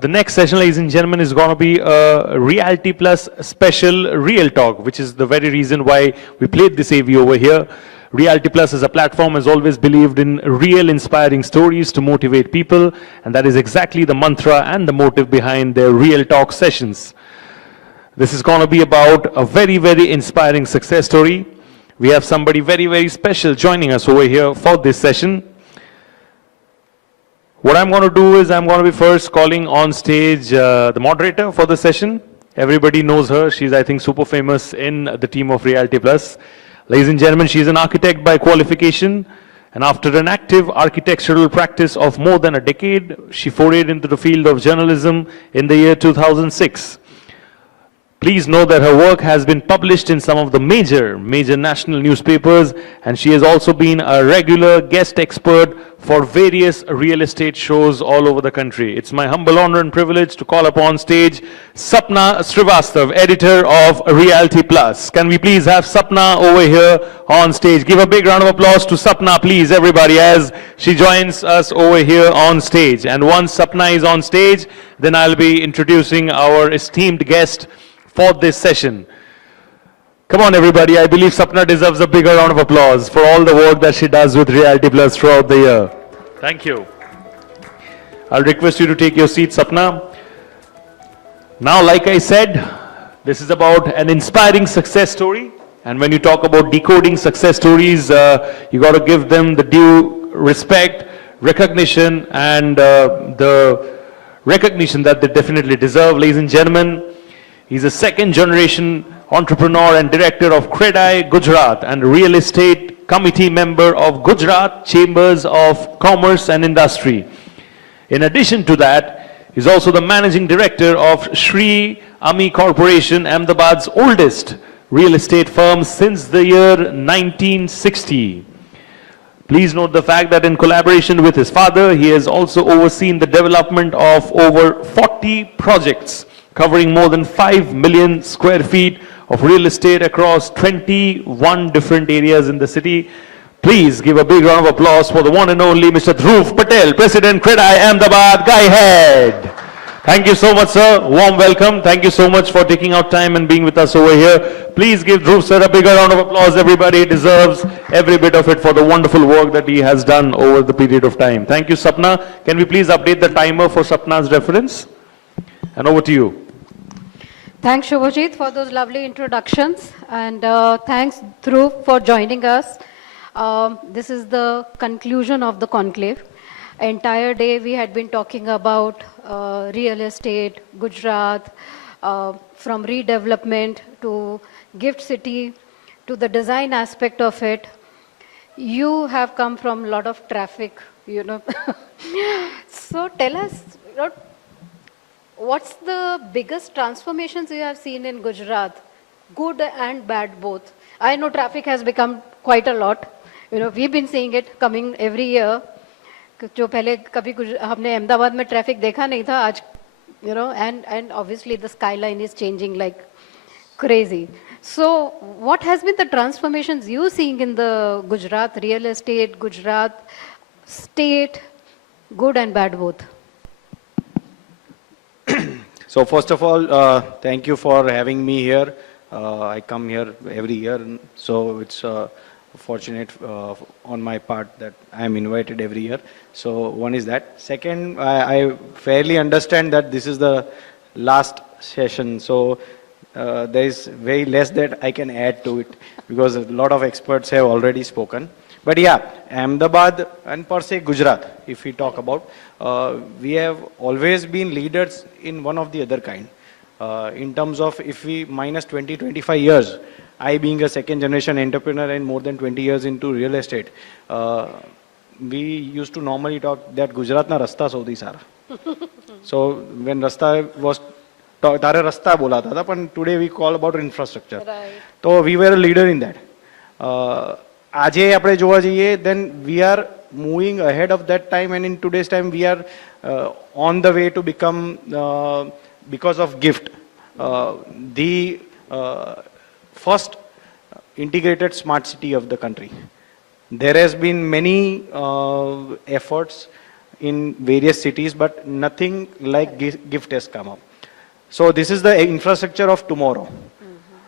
The next session, ladies and gentlemen, is going to be a Reality Plus special Real Talk, which is the very reason why we played this AV over here. Reality Plus as a platform has always believed in real inspiring stories to motivate people, and that is exactly the mantra and the motive behind their Real Talk sessions. This is going to be about a very, very inspiring success story. We have somebody very, very special joining us over here for this session. What I'm going to do is I'm going to be first calling on stage the moderator for the session. Everybody knows her. She's, I think, super famous in the team of Reality Plus. Ladies and gentlemen, she's an architect by qualification. And after an active architectural practice of more than a decade, she forayed into the field of journalism in the year 2006. Please know that her work has been published in some of the major national newspapers, and she has also been a regular guest expert for various real estate shows all over the country. It's my humble honor and privilege to call upon stage Sapna Srivastava, editor of Reality Plus. Can we please have Sapna over here on stage? Give a big round of applause to Sapna, please, everybody, as she joins us over here on stage. And once Sapna is on stage, then I'll be introducing our esteemed guest for this session. Come on, everybody. I believe Sapna deserves a bigger round of applause for all the work that she does with Reality Plus throughout the year. Thank you. I'll request you to take your seat, Sapna. Now, like I said, this is about an inspiring success story. And when you talk about decoding success stories, you got to give them the due respect, recognition, and the recognition that they definitely deserve. Ladies and gentlemen, he's a second-generation entrepreneur and director of CREDAI, Gujarat, and real estate committee member of Gujarat Chambers of Commerce and Industry. In addition to that, he's also the managing director of Sri Ami Corporation, Ahmedabad's oldest real estate firm since the year 1960. Please note the fact that in collaboration with his father, he has also overseen the development of over 40 projects covering more than 5 million square feet of real estate across 21 different areas in the city. Please give a big round of applause for the one and only Mr. Dhruv Patel, President CREDAI Ahmedabad, GIHED. Thank you so much, sir. Warm welcome. Thank you so much for taking out time and being with us over here. Please give Dhruv, sir, a bigger round of applause. Everybody deserves every bit of it for the wonderful work that he has done over the period of time. Thank you, Sapna. Can we please update the timer for Sapna's reference? And over to you. Thanks, Shubhajit, for those lovely introductions. And thanks, Dhruv, for joining us. This is the conclusion of the conclave. Entire day we had been talking about real estate, Gujarat, from redevelopment to gift city to the design aspect of it. You have come from a lot of traffic, you know. So tell us, what's the biggest transformations you have seen in Gujarat, good and bad both? I know traffic has become quite a lot. You know, we've been seeing it coming every year. जो पहले कभी हमने अहमदाबाद में traffic देखा नहीं था आज, you know, and obviously the skyline is changing like crazy. So what has been the transformations you seeing in the Gujarat real estate, Gujarat state, good and bad both? So first of all, thank you for having me here. I come here every year, so it's fortunate on my part that I am invited every year. So one is that. Second, I fairly understand that this is the last session, so there is very less that I can add to it because a lot of experts have already spoken. But yeah, Ahmedabad and per se Gujarat, if we talk about, we have always been leaders in one of the other kind. In terms of if we minus 20-25 years, I being a second generation entrepreneur and more than 20 years into real estate, we used to normally talk that Gujarat na rasta saudhi sara. So when rasta was, tare rasta bola tha, but today we call about infrastructure. Right. So we were a leader in that. આજે આપણે જોવા જઈએ, then we are moving ahead of that time, and in today's time we are on the way to become, because of GIFT, the first integrated smart city of the country. There has been many efforts in various cities, but nothing like GIFT has come up. So this is the infrastructure of tomorrow.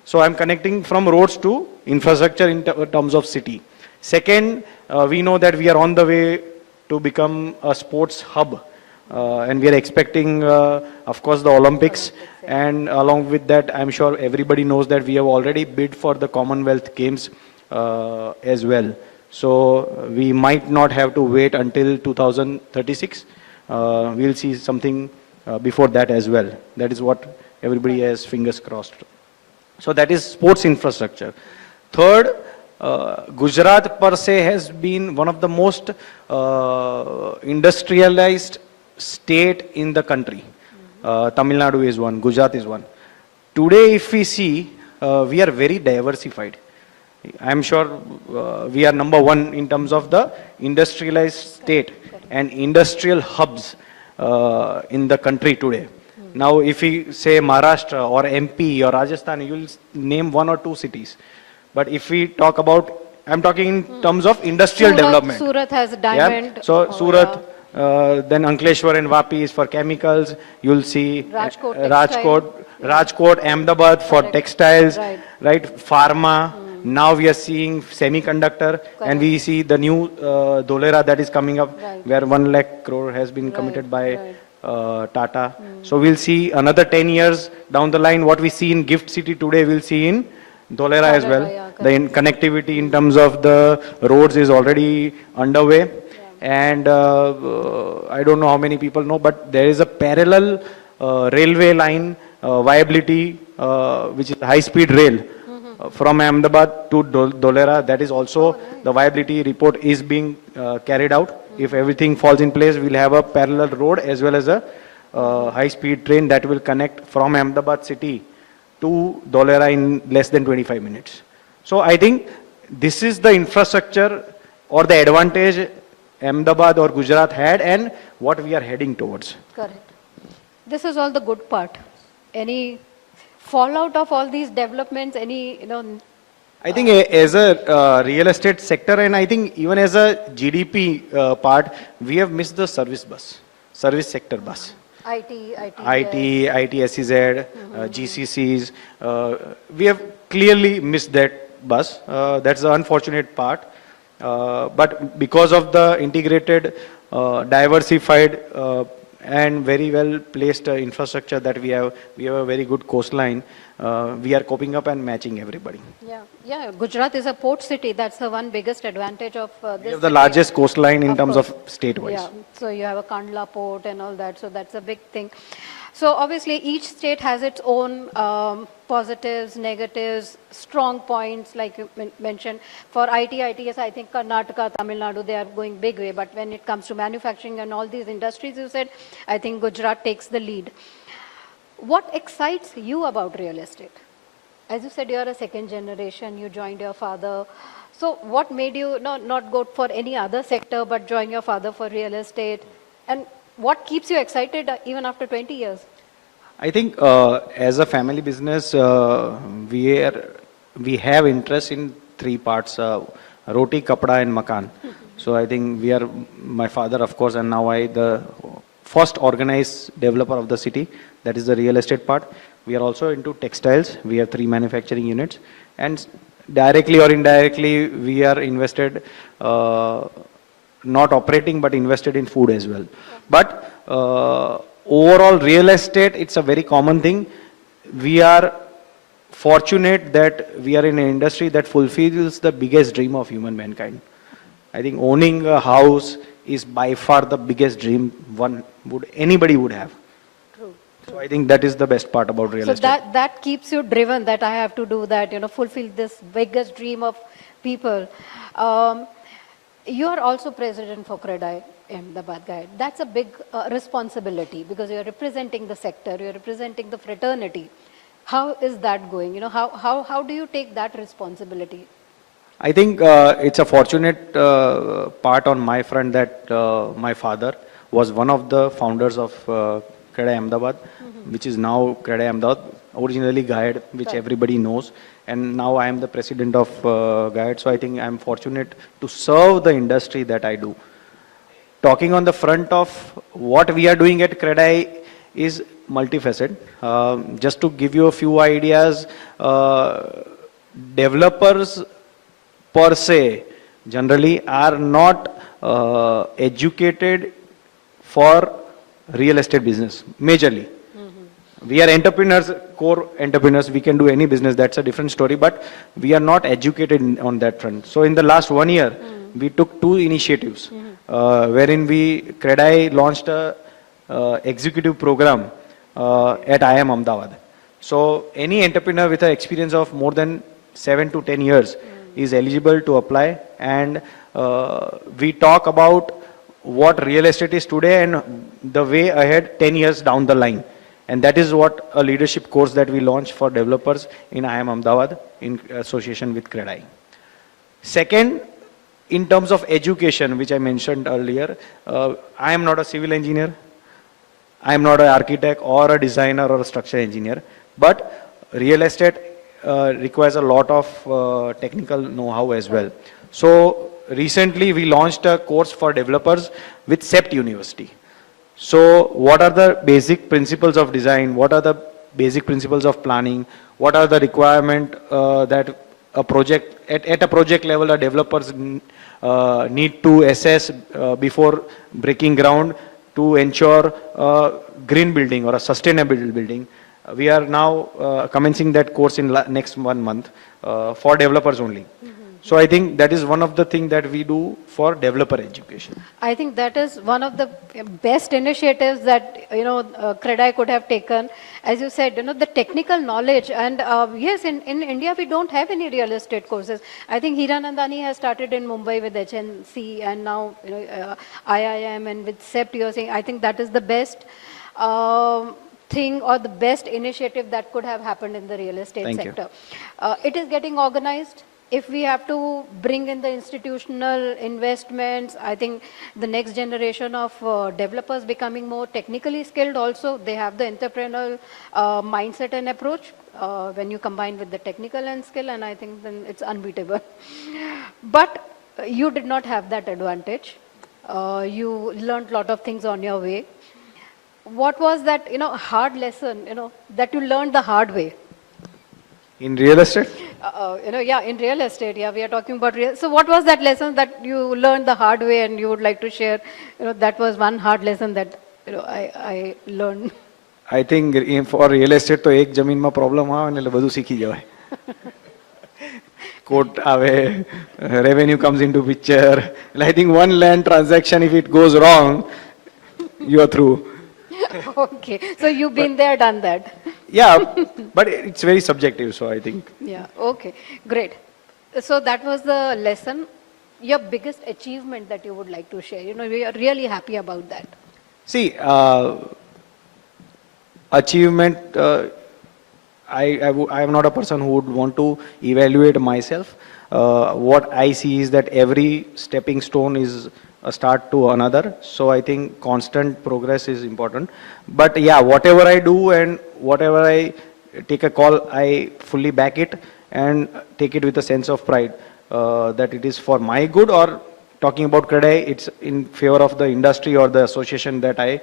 So I'm connecting from roads to infrastructure in terms of city. Second, we know that we are on the way to become a sports hub. And we are expecting, of course, the Olympics. And along with that, I'm sure everybody knows that we have already bid for the Commonwealth Games as well. So we might not have to wait until 2036. We'll see something before that as well. That is what everybody has fingers crossed. So that is sports infrastructure. Third, Gujarat per se has been one of the most industrialized state in the country. Tamil Nadu is one, Gujarat is one. Today, if we see, we are very diversified. I'm sure we are number one in terms of the industrialized state and industrial hubs in the country today. Now, if we say Maharashtra or MP or Rajasthan, you will name one or two cities. But if we talk about, I'm talking in terms of industrial development. Surat has a diamond. Yeah. So Surat, then Ankleshwar and Vapi is for chemicals. You'll see Rajkot, Ahmedabad for textiles, right? Pharma. Now we are seeing semiconductor, and we see the new Dholera that is coming up, where 1 lakh crore has been committed by Tata. So we'll see another 10 years down the line, what we see in Gift City today, we'll see in Dholera as well. The connectivity in terms of the roads is already underway. And I don't know how many people know, but there is a parallel railway line viability, which is high-speed rail from Ahmedabad to Dholera. That is also, the viability report is being carried out. If everything falls in place, we'll have a parallel road as well as a high-speed train that will connect from Ahmedabad city to Dholera in less than 25 minutes. So I think this is the infrastructure or the advantage Ahmedabad or Gujarat had and what we are heading towards. Correct. This is all the good part. Any fallout of all these developments, any, I think as a real estate sector, and I think even as a GDP part, we have missed the service sector bus. IT, SEZ, GCCs, we have clearly missed that bus. That's the unfortunate part. But because of the integrated, diversified, and very well placed infrastructure that we have a very good coastline. We are coping up and matching everybody. Yeah. Gujarat is a port city. That's the one biggest advantage of this. We have the largest coastline in terms of state-wise. Yeah. So you have a Kandla port and all that. So that's a big thing. So obviously each state has its own positives, negatives, strong points, like you mentioned. For ITS, I think Karnataka, Tamil Nadu, they are going big way. But when it comes to manufacturing and all these industries, you said, I think Gujarat takes the lead. What excites you about real estate? As you said, you are a second generation, you joined your father. So what made you not go for any other sector, but join your father for real estate? And what keeps you excited even after 20 years? I think as a family business, we have interest in three parts, roti, kapda and makan. So I think my father of course, and now I, the first organized developer of the city. That is the real estate part. We are also into textiles. We have 3 manufacturing units. And directly or indirectly, we are invested, not operating, but invested in food as well. But overall, real estate, it's a very common thing. We are fortunate that we are in an industry that fulfills the biggest dream of human mankind. I think owning a house is by far the biggest dream anybody would have. So I think that is the best part about real estate. So that keeps you driven, that I have to do that, fulfill this biggest dream of people. You are also president for CREDAI, Ahmedabad GIHED. That's a big responsibility because you're representing the sector, you're representing the fraternity. How is that going? How do you take that responsibility? I think it's a fortunate part on my front that my father was one of the founders of CREDAI Ahmedabad, which is now CREDAI Ahmedabad, originally GIHED, which everybody knows. And now I am the president of GIHED. So I think I'm fortunate to serve the industry that I do. talking on the front of what we are doing at CREDAI is multifaceted. Just to give you a few ideas, developers per se generally are not educated for real estate business, majorly. We are entrepreneurs, core entrepreneurs, we can do any business, that's a different story, but we are not educated on that front. So in the last 1 year, we took 2 initiatives, wherein CREDAI launched a executive program at IIM Ahmedabad. So any entrepreneur with an experience of more than 7 to 10 years is eligible to apply, and we talk about what real estate is today and the way ahead 10 years down the line. And that is what a leadership course that we launched for developers in IIM Ahmedabad in association with CREDAI. Second, in terms of education, which I mentioned earlier, I am not a civil engineer, I am not an architect or a designer or a structural engineer, but real estate requires a lot of technical know-how as well. So recently we launched a course for developers with CEPT University. So what are the basic principles of design? What are the basic principles of planning? What are the requirement that a project, at a project level, a developers need to assess before breaking ground to ensure green building or a sustainable building? We are now commencing that course in next 1 month for developers only. So I think that is one of the things that we do for developer education. I think that is one of the best initiatives that, CREDAI could have taken. As you said, the technical knowledge, and yes, in India we don't have any real estate courses. I think Hiranandani has started in Mumbai with HNC, and now IIM and with CEPT, you're saying, I think that is the best thing or the best initiative that could have happened in the real estate Thank sector. It is getting organized. If we have to bring in the institutional investments, I think the next generation of developers becoming more technically skilled also, they have the entrepreneurial mindset and approach when you combine with the technical and skill, and I think then it's unbeatable. But you did not have that advantage. You learned a lot of things on your way. What was that, hard lesson, that you learned the hard way? In real estate? In real estate, we are talking about real. So what was that lesson that you learned the hard way and you would like to share? That was one hard lesson that, I learned. I think for real estate, to ek zameen ma problem આવે ને એટલે બધું શીખી જવાય. Court આવે, revenue comes into picture. And I think one land transaction, if it goes wrong, you are through. Okay, so you've been there, done that. Yeah, but it's very subjective, so I think. Yeah, okay, great. So that was the lesson. Your biggest achievement that you would like to share, we are really happy about that. See, achievement, I am not a person who would want to evaluate myself. What I see is that every stepping stone is a start to another. So I think constant progress is important. But yeah, whatever I do and whatever I take a call, I fully back it and take it with a sense of pride that it is for my good, or talking about CREDAI, it's in favor of the industry or the association that I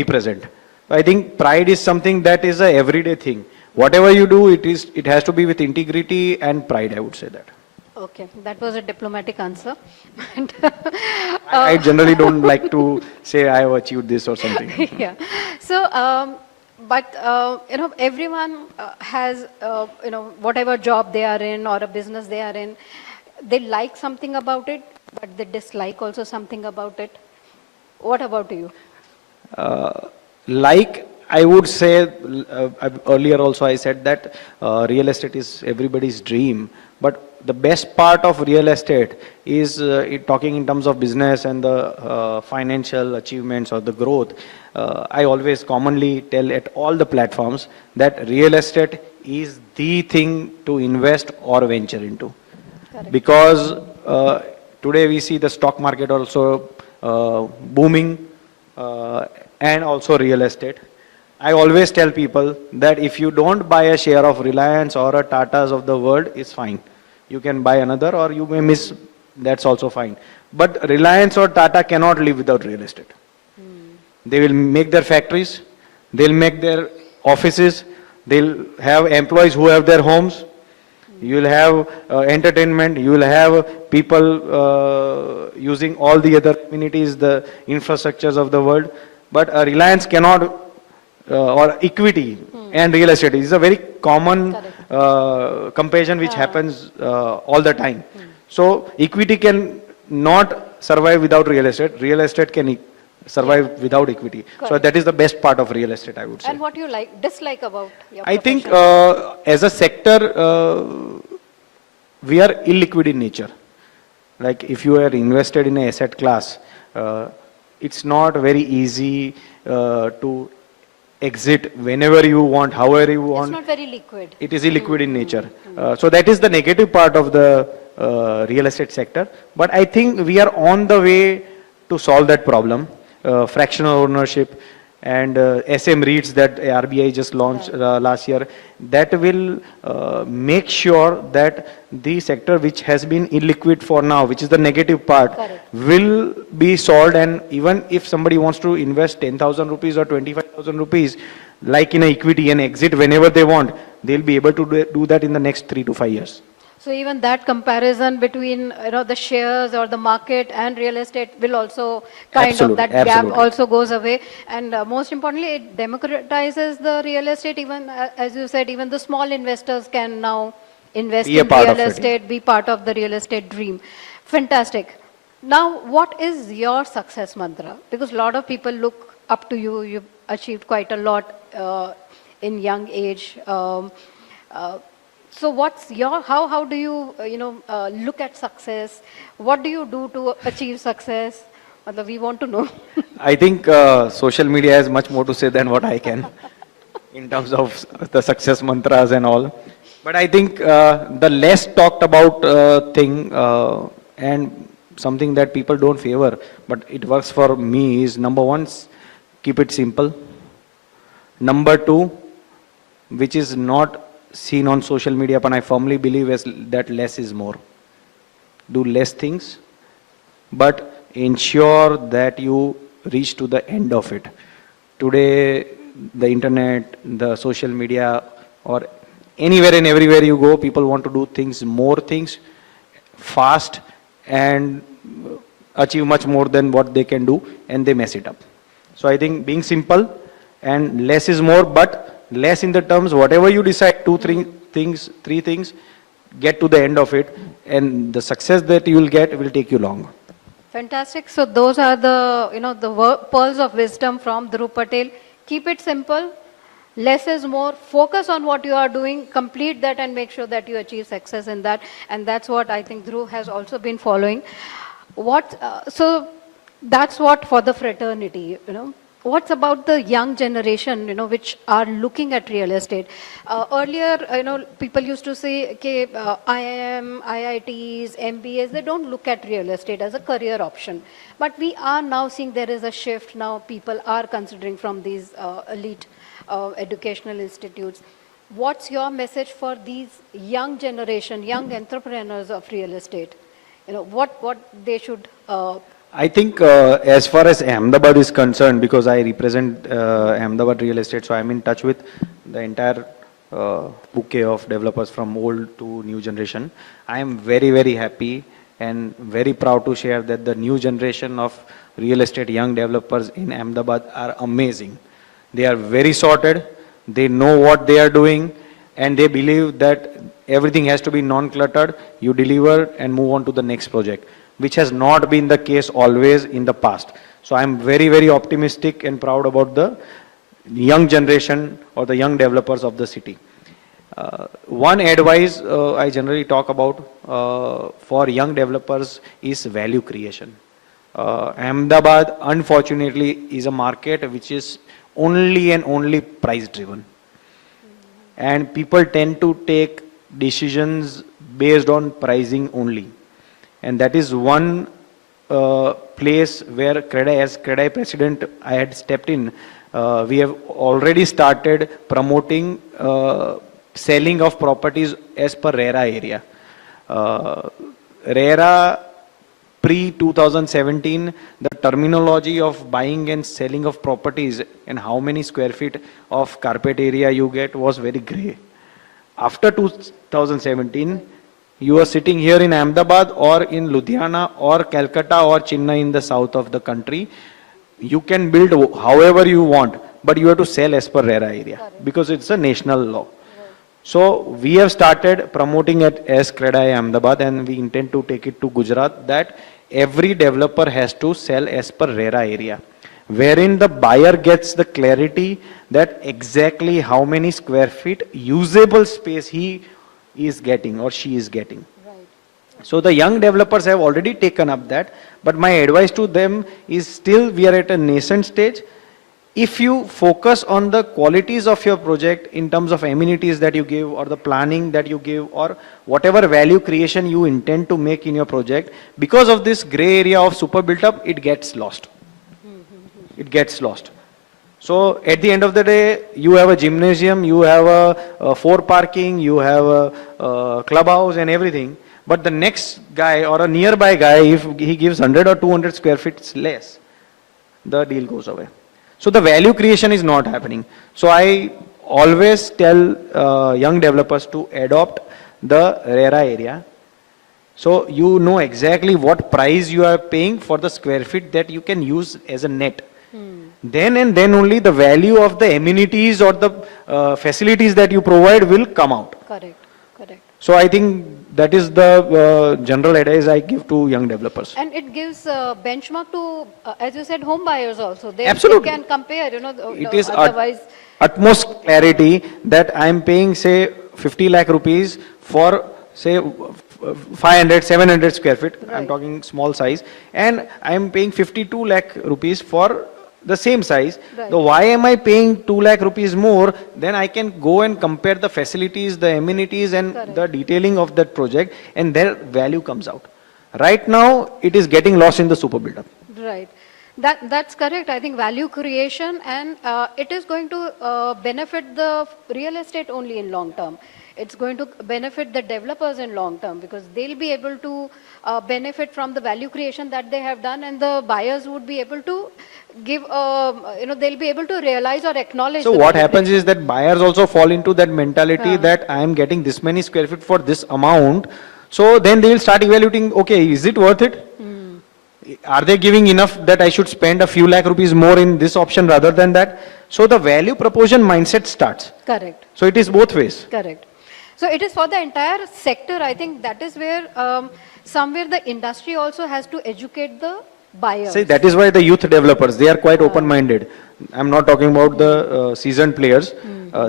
represent. I think pride is something that is a everyday thing. Whatever you do, it has to be with integrity and pride, I would say that. Okay, that was a diplomatic answer. And, I generally don't like to say I have achieved this or something. Yeah. So, everyone has, whatever job they are in or a business they are in, they like something about it, but they dislike also something about it. What about you? I would say, earlier also I said that real estate is everybody's dream, but the best part of real estate is talking in terms of business and the financial achievements or the growth. I always commonly tell at all the platforms that real estate is the thing to invest or venture into. Correct. Because today we see the stock market also booming and also real estate. I always tell people that if you don't buy a share of Reliance or a Tata's of the world, it's fine. You can buy another or you may miss, that's also fine. But Reliance or Tata cannot live without real estate. They will make their factories, they'll make their offices, they'll have employees who have their homes, you will have entertainment, you will have people using all the other amenities, the infrastructures of the world. But Reliance cannot, or equity and real estate is a very common comparison which happens all the time. So equity can not survive without real estate can survive without equity. So that is the best part of real estate, I would say. And what you dislike about your I think profession? as a sector, we are illiquid in nature. Like if you are invested in an asset class, it's not very easy to exit whenever you want, however you want. It's not very liquid. It is illiquid in nature. So that is the negative part of the real estate sector. But I think we are on the way to solve that problem. Fractional ownership and SM REITs that RBI just launched last year, that will make sure that the sector which has been illiquid for now, which is the negative part, will be solved. And even if somebody wants to invest 10,000 rupees or 25,000 rupees, like in an equity and exit whenever they want, they'll be able to do that in the next 3 to 5 years. So even that comparison between the shares or the market and real estate will also Absolutely, of that absolutely. gap also goes away. And most importantly, it democratizes the real estate. Even as you said, even the small investors can now invest Be a in part real of it. estate, be part of the real estate dream. Fantastic. Now, what is your success mantra? Because a lot of people look up to you. You've achieved quite a lot in young age. So what's your, how do you, look at success? What do you do to achieve success? We want to know. I think social media has much more to say than what I can in terms of the success mantras and all. But I think the less talked about thing and something that people don't favor, but it works for me is number one, keep it simple. Number two, which is not seen on social media, but I firmly believe is that less is more. Do less things, but ensure that you reach to the end of it. Today, the internet, the social media, or anywhere and everywhere you go, people want to do things, more things, fast, and achieve much more than what they can do, and they mess it up. So I think being simple and less is more, but less in the terms, whatever you decide, 2, 3 things, get to the end of it, and the success that you will get will take you long. Fantastic. So those are the, the pearls of wisdom from Dhruv Patel. Keep it simple. Less is more. Focus on what you are doing. Complete that and make sure that you achieve success in that. And that's what I think Dhruv has also been following. So that's what for the fraternity, What's about the young generation, which are looking at real estate? Earlier, people used to say, okay, IIM, IITs, MBAs, they don't look at real estate as a career option. But we are now seeing there is a shift. Now people are considering from these elite educational institutes. What's your message for these young generation, young entrepreneurs of real estate? What they should I think as far as Ahmedabad is concerned, because I represent Ahmedabad real estate, so I'm in touch with the entire bouquet of developers from old to new generation. I am very, very happy and very proud to share that the new generation of real estate young developers in Ahmedabad are amazing. They are very sorted, they know what they are doing, and they believe that everything has to be non-cluttered, you deliver and move on to the next project, which has not been the case always in the past. So I'm very, very optimistic and proud about the young generation or the young developers of the city. One advice I generally talk about for young developers is value creation. Ahmedabad, unfortunately, is a market which is only and only price driven. And people tend to take decisions based on pricing only. And that is one place where CREDAI, as CREDAI president, I had stepped in. We have already started promoting selling of properties as per RERA area. RERA pre-2017, the terminology of buying and selling of properties and how many square feet of carpet area you get was very gray. After 2017, you are sitting here in Ahmedabad or in Ludhiana or Calcutta or Chennai in the south of the country. You can build however you want, but you have to sell as per RERA area because it's a national law. So we have started promoting it as CREDAI Ahmedabad, and we intend to take it to Gujarat, that every developer has to sell as per RERA area, wherein the buyer gets the clarity that exactly how many square feet usable space he is getting or she is getting. So the young developers have already taken up that, but my advice to them is still we are at a nascent stage. If you focus on the qualities of your project in terms of amenities that you give or the planning that you give or whatever value creation you intend to make in your project, because of this gray area of super built up, it gets lost. It gets lost. So at the end of the day, you have a gymnasium, you have a 4 parking, you have a clubhouse and everything. But the next guy or a nearby guy, if he gives 100 or 200 square feet less, the deal goes away. So the value creation is not happening. So I always tell young developers to adopt the RERA area. So you know exactly what price you are paying for the square feet that you can use as a net. Then and then only the value of the amenities or the facilities that you provide will come out. Correct, correct. So I think that is the general advice I give to young developers. And it gives benchmark to, as you said, home buyers also. They Absolutely. can compare, It is otherwise. utmost clarity that I am paying, say, 50 lakh rupees for, say, 500, 700 square feet. Right. I'm talking small size. And I am paying 52 lakh rupees for the same size. Right. So why am I paying 2 lakh rupees more? Then I can go and compare the facilities, the amenities and Correct. the detailing of that project, and their value comes out. Right now, it is getting lost in the super build-up. Right. That's correct. I think value creation, and it is going to benefit the real estate only in long term. It's going to benefit the developers in long term because they'll be able to benefit from the value creation that they have done, and the buyers would be able to give, they'll be able to realize or acknowledge. So the what value happens creation. is that buyers also fall into that mentality Yeah. that I am getting this many square feet for this amount. So then they will start evaluating, okay, is it worth it? Are they giving enough that I should spend a few lakh rupees more in this option rather than that? So the value proposition mindset starts. Correct. So it is both ways. Correct. So it is for the entire sector. I think that is where somewhere the industry also has to educate the buyers. See, that is why the youth developers, they are quite open-minded. I'm not talking about the seasoned players.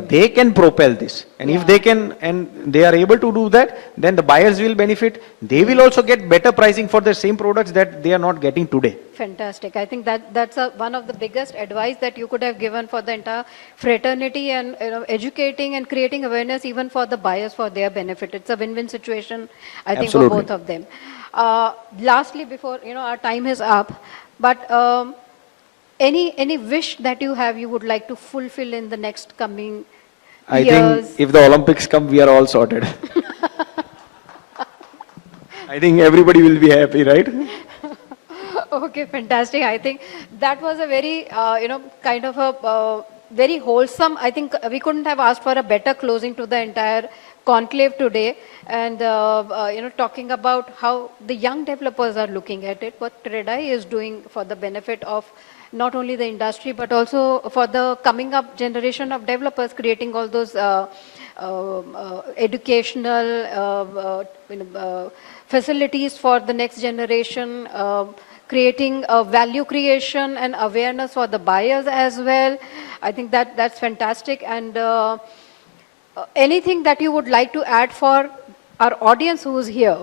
They can propel this. And if they can, and they are able to do that, then the buyers will benefit. They will also get better pricing for the same products that they are not getting today. Fantastic. I think that's one of the biggest advice that you could have given for the entire fraternity, and educating and creating awareness even for the buyers for their benefit. It's a win-win situation, I think, for Absolutely. both of them. Lastly, before our time is up, but any wish that you have, you would like to fulfill in the next coming I years? think if the Olympics come, we are all sorted. I think everybody will be happy, right? Okay, fantastic. I think that was a very, kind of a very wholesome. I think we couldn't have asked for a better closing to the entire conclave today. And, talking about how the young developers are looking at it, what CREDAI is doing for the benefit of not only the industry, but also for the coming up generation of developers, creating all those educational facilities for the next generation, creating value creation and awareness for the buyers as well. I think that's fantastic. And anything that you would like to add for our audience who is here?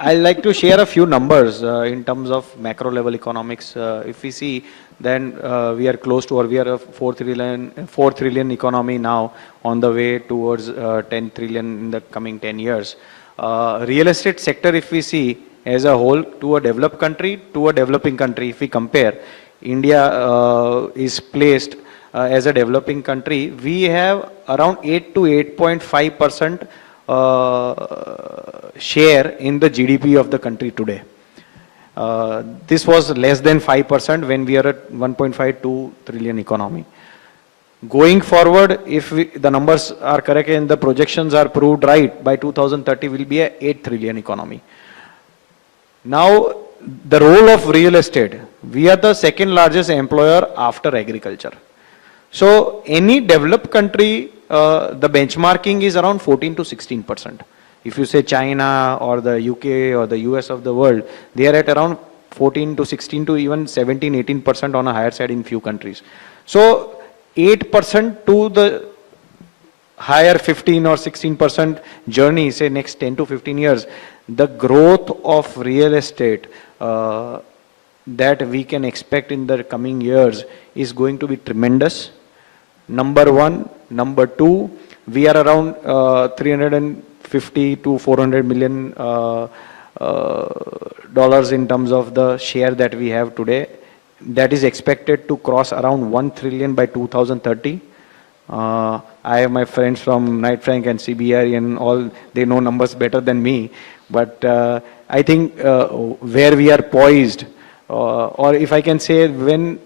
I'd like to share a few numbers in terms of macro level economics. If we see, then we are close to, or we are a 4 trillion economy now, on the way towards 10 trillion in the coming 10 years. Real estate sector, if we see as a whole, to a developed country, to a developing country, if we compare, India is placed as a developing country. We have around 8 to 8.5% share in the GDP of the country today. This was less than 5% when we are at 1.52 trillion economy. Going forward, if the numbers are correct and the projections are proved right, by 2030 will be a 8 trillion economy. Now, the role of real estate, we are the second largest employer after agriculture. So, any developed country, the benchmarking is around 14 to 16%. If you say China or the UK or the US of the world, they are at around 14 to 16 to even 17, 18% on a higher side in few countries. So, 8% to the higher 15 or 16% journey, say next 10 to 15 years, the growth of real estate that we can expect in the coming years is going to be tremendous. Number one. Number two, we are around 350 to 400 million dollars in terms of the share that we have today. That is expected to cross around 1 trillion by 2030. I have my friends from Knight Frank and CBRE and all, they know numbers better than me. But I think where we are poised, or if I can say when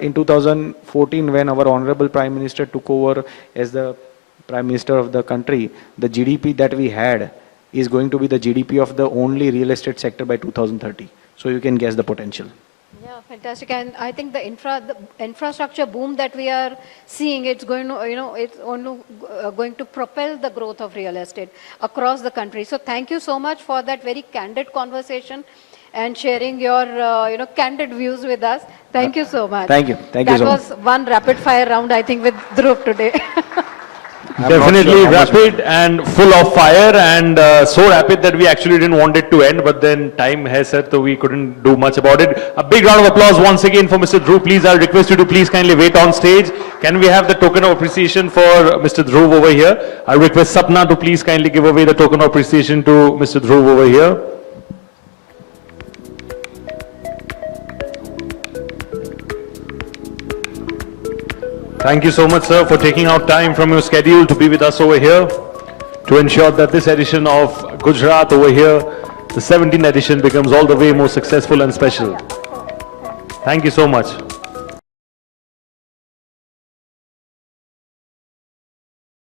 in 2014, when our Honorable Prime Minister took over as the Prime Minister of the country, the GDP that we had is going to be the GDP of the only real estate sector by 2030. So you can guess the potential. Yeah, fantastic. And I think the infrastructure boom that we are seeing, it's going to, it's only going to propel the growth of real estate across the country. So thank you so much for that very candid conversation and sharing your, candid views with us. Thank you so much. Thank you. Thank you so much. That was one rapid fire round, I think, with Dhruv today. Definitely rapid and full of fire, and so rapid that we actually didn't want it to end, but then time has said so we couldn't do much about it. A big round of applause once again for Mr. Dhruv. Please, I'll request you to please kindly wait on stage. Can we have the token of appreciation for Mr. Dhruv over here? I'll request Sapna to please kindly give away the token of appreciation to Mr. Dhruv over here. Thank you so much, sir, for taking out time from your schedule to be with us over here to ensure that this edition of Gujarat over here, the 17th edition, becomes all the way more successful and special. Thank you so much.